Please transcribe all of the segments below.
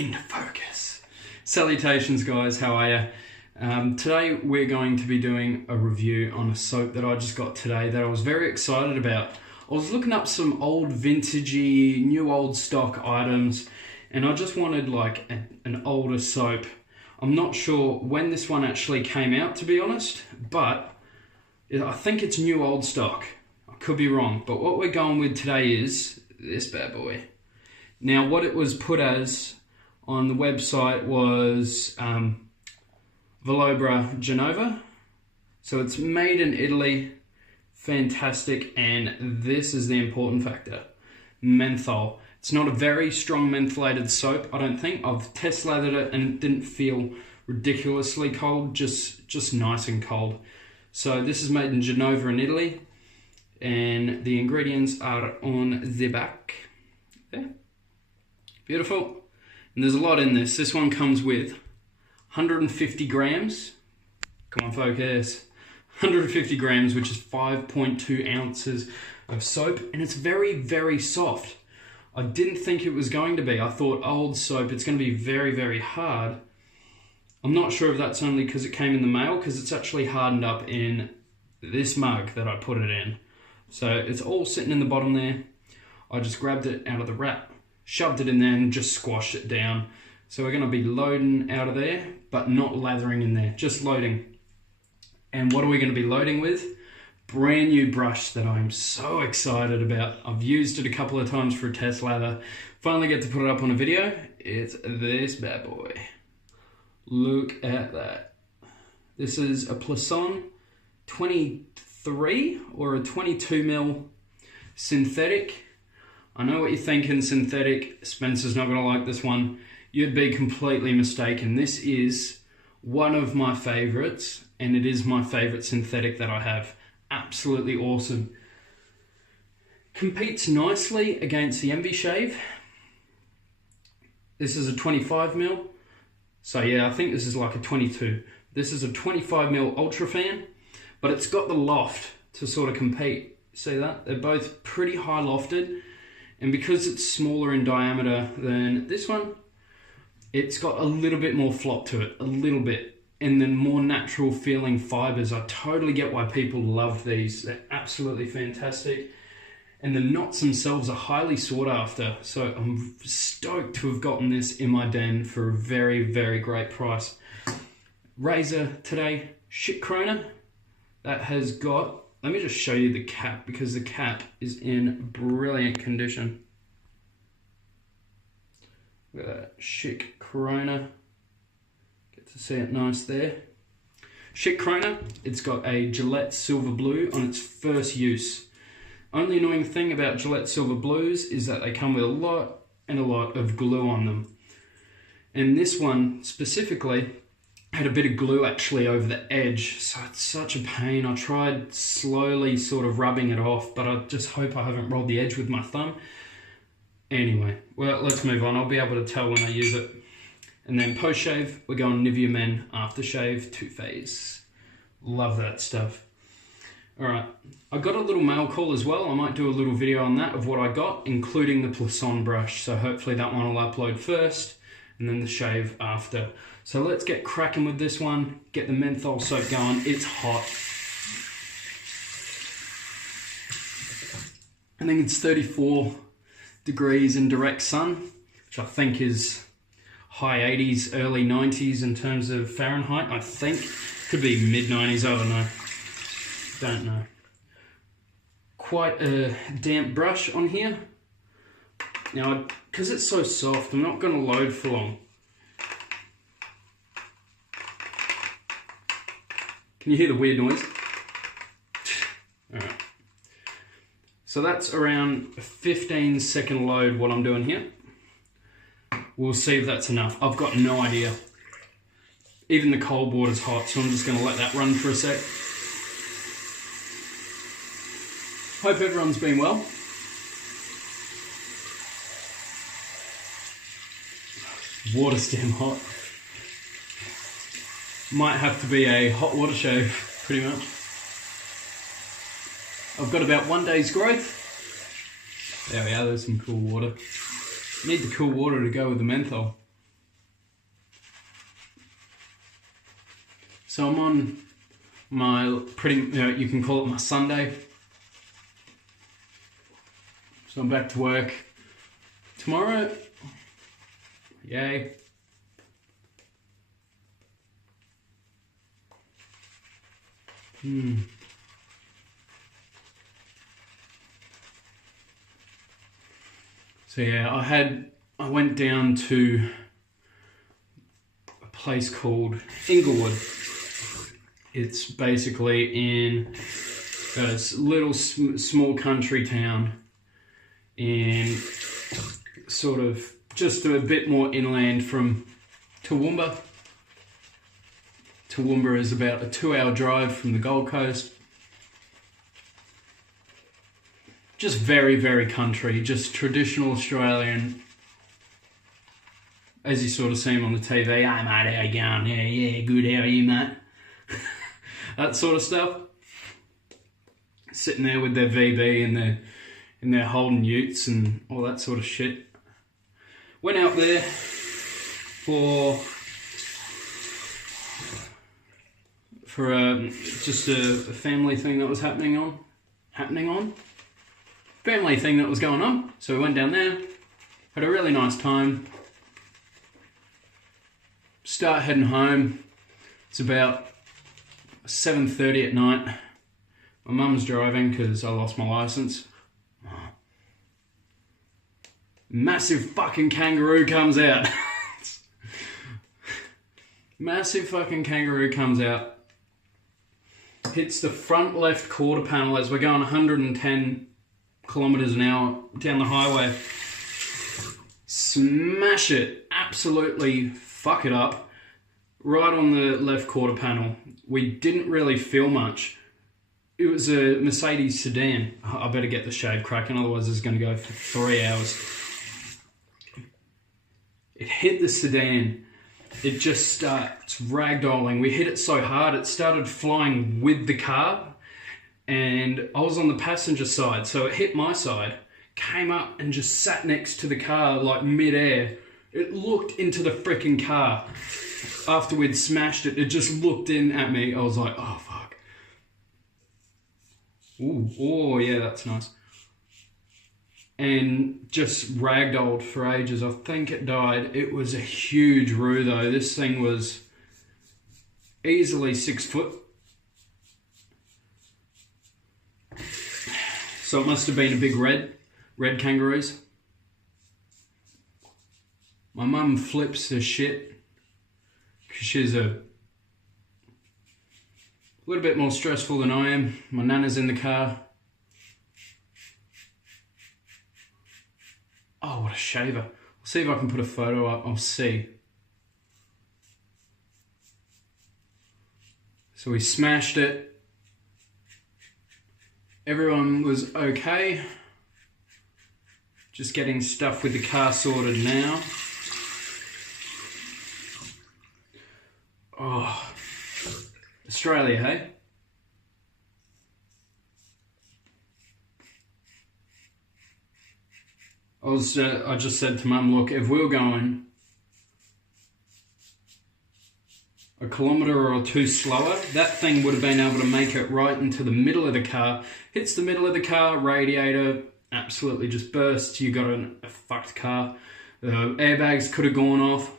into focus. Salutations guys, how are you? Today we're going to be doing a review on a soap that I just got today that I was very excited about. I was looking up some old vintagey, new old stock items, and I just wanted like an older soap. I'm not sure when this one actually came out, to be honest, but I think it's new old stock. I could be wrong, but what we're going with today is this bad boy. Now what it was put as on the website was Valobra Genova. So it's made in Italy, fantastic, and this is the important factor, menthol. It's not a very strong mentholated soap, I don't think. I've test lathered it and it didn't feel ridiculously cold, just nice and cold. So this is made in Genova in Italy, and the ingredients are on the back. Yeah. Beautiful. And there's a lot in this. This one comes with 150 grams. Come on, focus. 150 grams, which is 5.2 ounces of soap, and it's very, very soft. I didn't think it was going to be. I thought old soap, it's going to be very, very hard. I'm not sure if that's only because it came in the mail, because it's actually hardened up in this mug that I put it in. So it's all sitting in the bottom there. I just grabbed it out of the wrap, shoved it in there and just squashed it down. So we're going to be loading out of there, but not lathering in there, just loading. And what are we going to be loading with? Brand new brush that I'm so excited about. I've used it a couple of times for a test lather. Finally get to put it up on a video. It's this bad boy. Look at that. This is a Plisson 23 or a 22 mil synthetic. I know what you're thinking, synthetic. Spencer's not gonna like this one. You'd be completely mistaken. This is one of my favorites, and it is my favorite synthetic that I have. Absolutely awesome. Competes nicely against the Aftershave. This is a 25 mil. So yeah, I think this is like a 22. This is a 25 mil Ultra Fan, but it's got the loft to sort of compete. See that? They're both pretty high lofted, and because it's smaller in diameter than this one, it's got a little bit more flop to it, a little bit, and then more natural feeling fibers. I totally get why people love these. They're absolutely fantastic. And the knots themselves are highly sought after. So I'm stoked to have gotten this in my den for a very, very great price. Razor today, shit Corona. That has got, let me just show you the cap, because the cap is in brilliant condition. Look at that, Chic Corona. Get to see it nice there. Chic Corona, it's got a Gillette Silver Blue on its first use. Only annoying thing about Gillette Silver Blues is that they come with a lot of glue on them. And this one specifically had a bit of glue actually over the edge, so it's such a pain. I tried slowly sort of rubbing it off, but I just hope I haven't rolled the edge with my thumb. Anyway, well, let's move on. I'll be able to tell when I use it. And then post-shave, we're going Nivea Men Aftershave 2-phase. Love that stuff. Alright, I got a little mail call as well. I might do a little video on that of what I got, including the Plisson brush. So hopefully that one will upload first, and then the shave after. So let's get cracking with this one, get the menthol soap going. It's hot. I think it's 34 degrees in direct sun, which I think is high 80s, early 90s in terms of Fahrenheit, I think. Could be mid 90s, I don't know. Don't know. Quite a damp brush on here. Now, because it's so soft, I'm not going to load for long. Can you hear the weird noise? Alright. So that's around a 15-second load what I'm doing here. We'll see if that's enough. I've got no idea. Even the cold water's hot, so I'm just going to let that run for a sec. Hope everyone's been well. Water's damn hot. Might have to be a hot water shave, pretty much. I've got about 1 day's growth. There we are, there's some cool water. Need the cool water to go with the menthol. So I'm on my you can call it my Sunday. So I'm back to work tomorrow. Yay. So yeah, I went down to a place called Inglewood. It's basically in a little small country town in sort of just a bit more inland from Toowoomba. Toowoomba is about a 2-hour drive from the Gold Coast. Just very, very country, just traditional Australian, as you sort of see him on the TV. Hey mate, how you going? Yeah, good, how are you mate? That sort of stuff. Sitting there with their VB and their Holden utes and all that sort of shit. Went out there for just a family thing that was happening on. Family thing that was going on. So we went down there, had a really nice time. Start heading home. It's about 7:30 at night. My mum's driving because I lost my license. Massive fucking kangaroo comes out. Massive fucking kangaroo comes out. Hits the front left quarter panel as we're going 110 kilometers an hour down the highway. Smash it. Absolutely fuck it up. Right on the left quarter panel. We didn't really feel much. It was a Mercedes sedan. I better get the shade cracking, otherwise it's going to go for 3 hours. It hit the sedan. It just starts ragdolling. We hit it so hard it started flying with the car, and I was on the passenger side, so it hit my side, came up and just sat next to the car like mid-air. It looked into the freaking car. After we'd smashed it, it just looked in at me. I was like, oh fuck. Ooh, oh yeah, that's nice. And just ragdolled for ages. I think it died. It was a huge roo though. This thing was easily 6 foot. So it must have been a big red kangaroos. My mum flips her shit because she's a little bit more stressful than I am. My nana's in the car. Oh, what a shaver. I'll see if I can put a photo up. I'll see. So we smashed it. Everyone was okay. Just getting stuff with the car sorted now. Oh, Australia, hey? I just said to Mum, look, if we were going a kilometre or two slower, that thing would have been able to make it right into the middle of the car. Hits the middle of the car, radiator absolutely just bursts. You got a fucked car. The airbags could have gone off.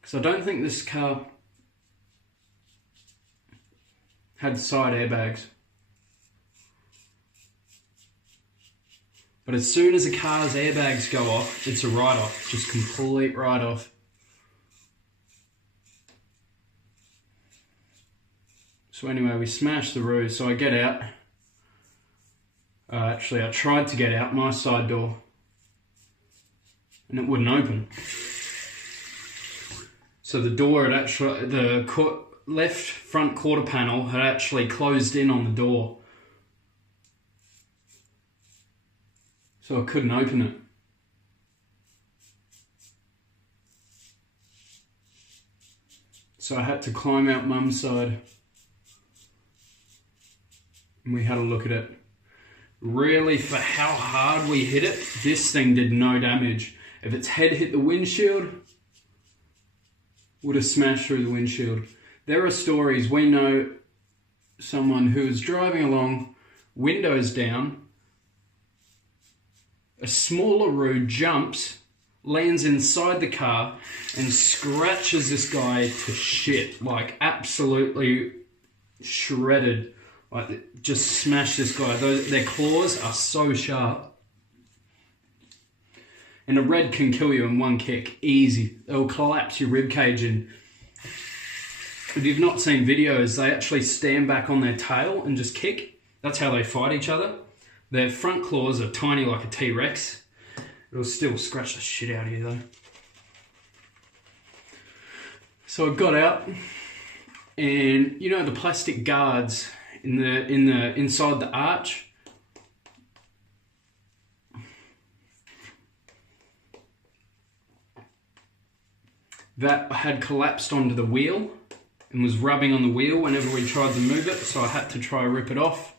Because I don't think this car had side airbags. But as soon as a car's airbags go off, it's a write-off, just complete write-off. So anyway, we smashed the roof, so I get out. Actually, I tried to get out my side door, and it wouldn't open. So the door had actually, the left front quarter panel had actually closed in on the door. So I couldn't open it. So I had to climb out Mum's side. And we had a look at it. Really, for how hard we hit it, this thing did no damage. If its head hit the windshield, would have smashed through the windshield. There are stories, we know someone who is driving along, windows down, a smalleroo jumps, lands inside the car and scratches this guy to shit, like absolutely shredded, like just smashed this guy. Their claws are so sharp. And a red can kill you in one kick, easy. It'll collapse your rib cage. And if you've not seen videos, they actually stand back on their tail and just kick. That's how they fight each other. Their front claws are tiny like a T-Rex. It'll still scratch the shit out of you though. So I got out, and you know the plastic guards in the inside the arch? That had collapsed onto the wheel and was rubbing on the wheel whenever we tried to move it, so I had to try and rip it off.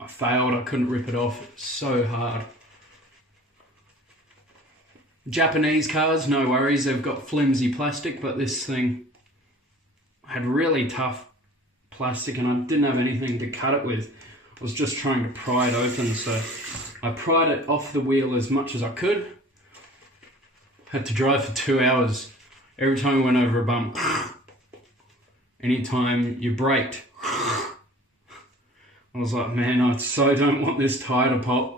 I failed, I couldn't rip it off. It was so hard. Japanese cars, no worries, they've got flimsy plastic, but this thing had really tough plastic and I didn't have anything to cut it with. I was just trying to pry it open, so I pried it off the wheel as much as I could. Had to drive for 2 hours. Every time we went over a bump, anytime you braked, I was like, man, I so don't want this tyre to pop.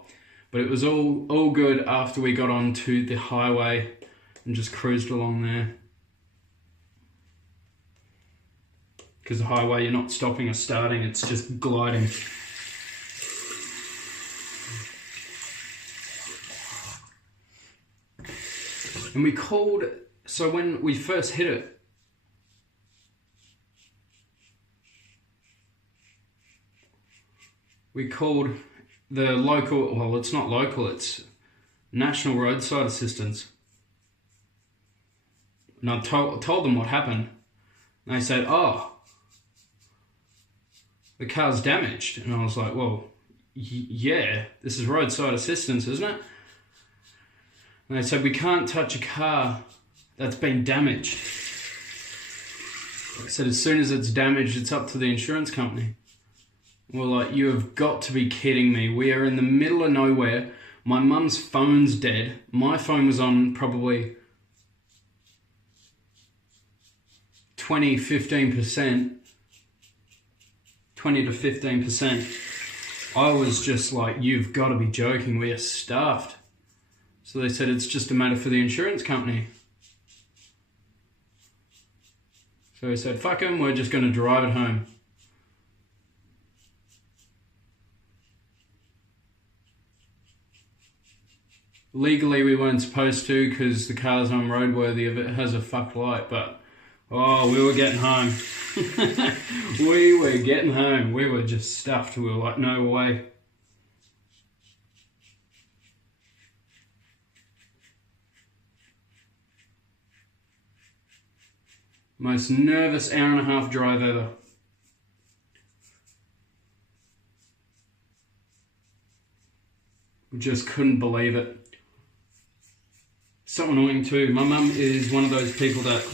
But it was all good after we got onto the highway and just cruised along there. Because the highway, you're not stopping or starting, it's just gliding. And we called, so when we first hit it, we called the local, well, it's not local, it's National Roadside Assistance. And I told them what happened. And they said, oh, the car's damaged. And I was like, well, yeah, this is roadside assistance, isn't it? And they said, we can't touch a car that's been damaged. I said, as soon as it's damaged, it's up to the insurance company. Well, like, you have got to be kidding me. We are in the middle of nowhere. My mum's phone's dead. My phone was on probably 15%. 20 to 15%. I was just like, you've got to be joking. We are stuffed. So they said, it's just a matter for the insurance company. So we said, fuck them, we're just going to drive it home. Legally we weren't supposed to because the car's unroadworthy if it has a fucked light, but oh, we were getting home. We were getting home. We were just stuffed. We were like, no way. Most nervous hour and a half drive ever. Just couldn't believe it. So annoying too. My mum is one of those people that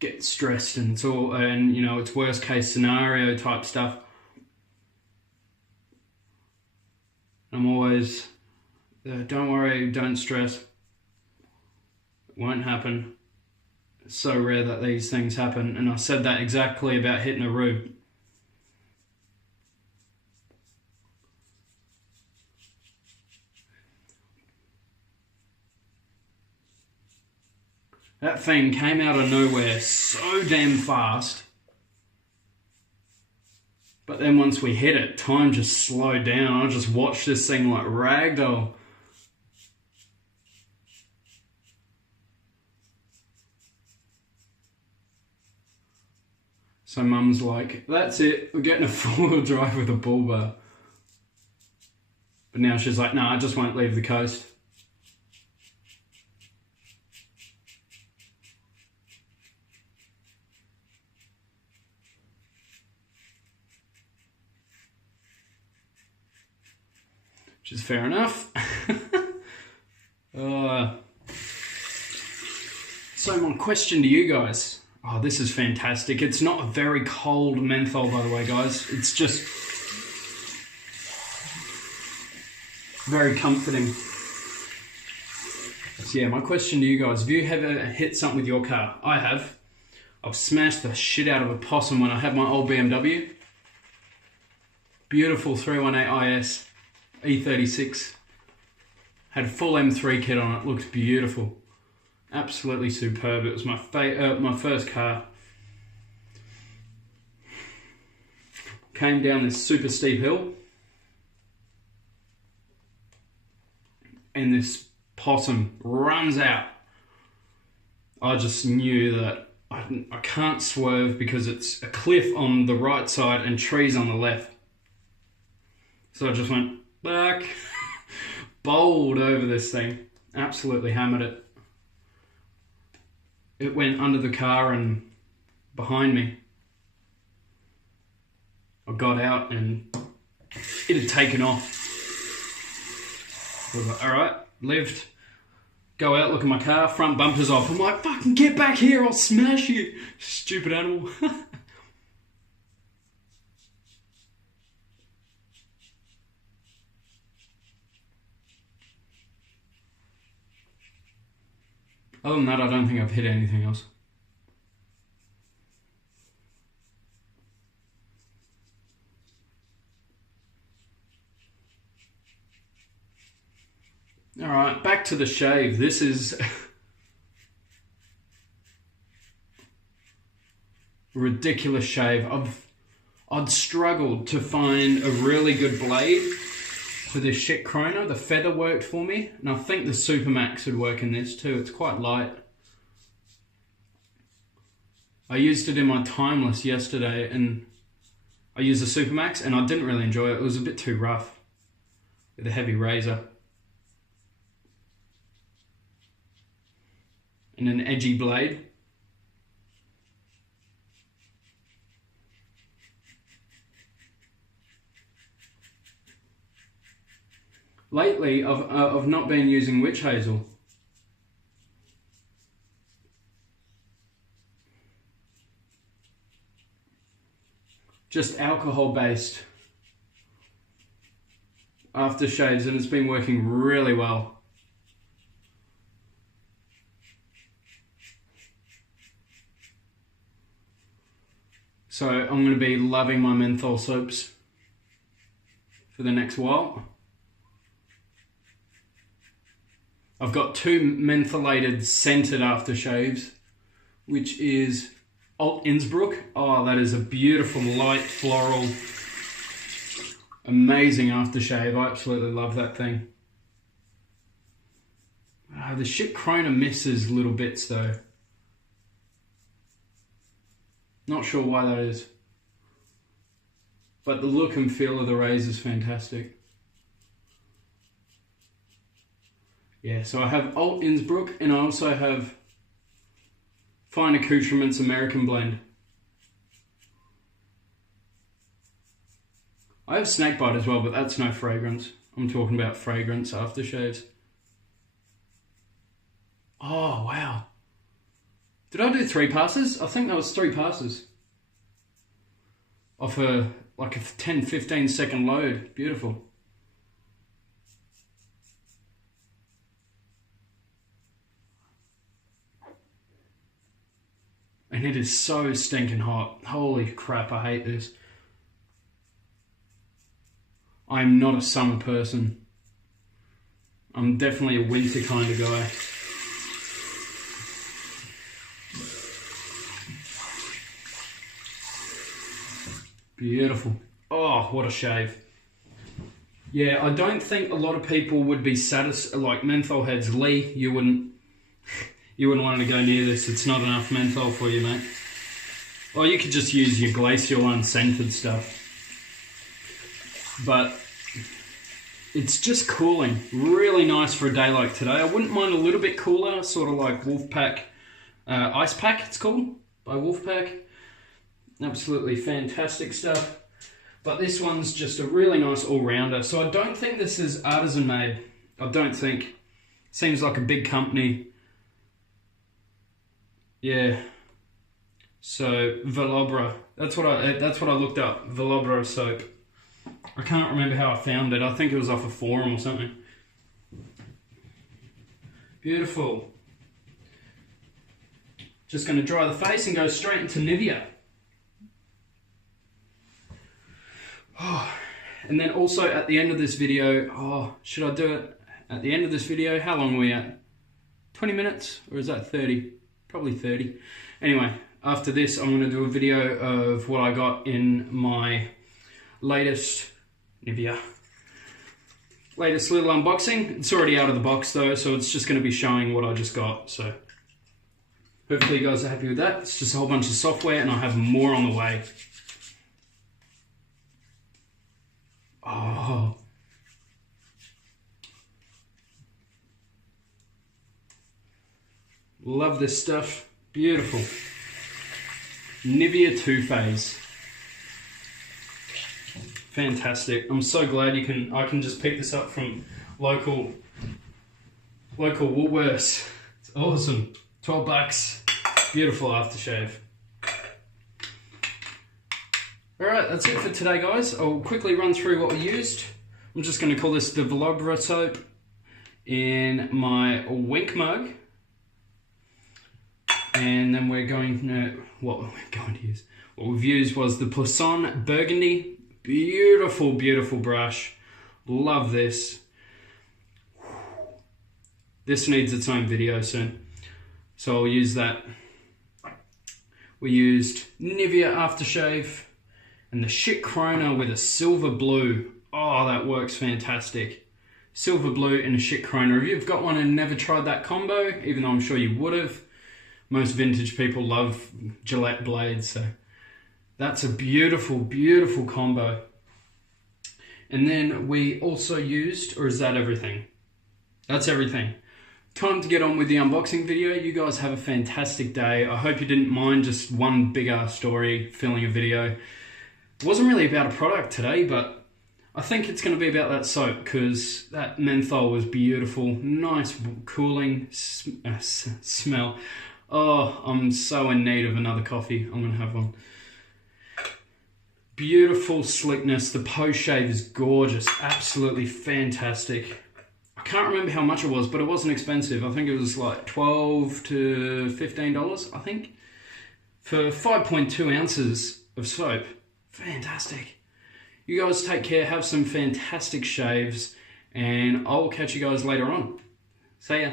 get stressed and it's all, and you know, it's worst case scenario type stuff. I'm always, don't worry, don't stress. It won't happen. It's so rare that these things happen, and I said that exactly about hitting a roof. That thing came out of nowhere so damn fast. But then once we hit it, time just slowed down. I just watched this thing like ragdoll. So mum's like, that's it, we're getting a four-wheel drive with a bull bar. But now she's like, no, I just won't leave the coast. Which is fair So my question to you guys, oh, this is fantastic. It's not a very cold menthol, by the way, guys. It's just very comforting. So yeah, my question to you guys, have you ever hit something with your car? I have. I've smashed the shit out of a possum when I had my old BMW. Beautiful 318 IS E36. Had full M3 kit on it, looked beautiful. Absolutely superb. It was my first car. Came down this super steep hill. And this possum runs out. I just knew that I can't swerve because it's a cliff on the right side and trees on the left. So I just went back, bowled over this thing, absolutely hammered it. It went under the car and behind me. I got out and it had taken off. I was like, alright, lived. Go out, look at my car, front bumper's off. I'm like, fucking get back here, I'll smash you, stupid animal. Other than that, I don't think I've hit anything else. Alright, back to the shave. This is a ridiculous shave. I'd struggled to find a really good blade for this shit Krona. The feather worked for me, and I think the Supermax would work in this too. It's quite light. I used it in my Timeless yesterday, and I used the Supermax, and I didn't really enjoy it. It was a bit too rough with a heavy razor. And an edgy blade. Lately, I've not been using witch hazel. Just alcohol-based aftershaves, and it's been working really well. So I'm going to be loving my menthol soaps for the next while. I've got 2 mentholated scented aftershaves, which is Alt Innsbruck. Oh, that is a beautiful light floral, amazing aftershave. I absolutely love that thing. The shit Krona misses little bits though. Not sure why that is. But the look and feel of the razor is fantastic. Yeah, so I have Alt Innsbruck, and I also have Fine Accoutrements American Blend. I have Snakebite as well, but that's no fragrance. I'm talking about fragrance aftershaves. Oh, wow. Did I do 3 passes? I think that was 3 passes. Off like a 10-15 second load. Beautiful. And it is so stinking hot. Holy crap, I hate this. I'm not a summer person. I'm definitely a winter kind of guy. Beautiful. Oh, what a shave. Yeah, I don't think a lot of people would be satisfied, like menthol heads. Lee, you wouldn't want to go near this. It's not enough menthol for you, mate. Or you could just use your glacial unscented stuff. But it's just cooling. Really nice for a day like today. I wouldn't mind a little bit cooler, sort of like Wolfpack Ice Pack, it's called, by Wolfpack. Absolutely fantastic stuff. But this one's just a really nice all-rounder. So I don't think this is artisan made. I don't think. Seems like a big company Yeah. So Valobra. That's what I looked up. Valobra soap. I can't remember how I found it. I think it was off a forum or something. Beautiful. Just going to dry the face and go straight into Nivea. Oh, and then also at the end of this video, should I do it at the end of this video? How long are we at? 20 minutes? Or is that 30? Probably 30. Anyway, after this I'm going to do a video of what I got in my latest Nivea. Latest little unboxing. It's already out of the box though, so it's just going to be showing what I just got. So hopefully you guys are happy with that. It's just a whole bunch of software and I have more on the way. Oh. Love this stuff. Beautiful. Nivea 2-phase. Fantastic. I'm so glad I can just pick this up from local Woolworths. It's awesome. 12 bucks. Beautiful aftershave. Alright, that's it for today, guys. I'll quickly run through what we used. I'm just going to call this the Valobra soap in my Wink mug. And then we're going to, what we've used was the Poisson Burgundy. Beautiful, beautiful brush. Love this. This needs its own video soon, so I'll use that. We used Nivea Aftershave and the Shit Chroner with a silver blue. Oh, that works fantastic. Silver blue and a Shit Chroner. If you've got one and never tried that combo, even though I'm sure you would have, most vintage people love Gillette blades, so that's a beautiful, beautiful combo. And then we also used, or is that everything? That's everything. Time to get on with the unboxing video. You guys have a fantastic day. I hope you didn't mind just one big ass story filling a video. It wasn't really about a product today, but I think it's going to be about that soap because that menthol was beautiful. Nice cooling smell. Oh, I'm so in need of another coffee. I'm going to have one. Beautiful slickness. The post-shave is gorgeous. Absolutely fantastic. I can't remember how much it was, but it wasn't expensive. I think it was like $12 to $15, I think. For 5.2 ounces of soap. Fantastic. You guys take care. Have some fantastic shaves. And I'll catch you guys later on. See ya.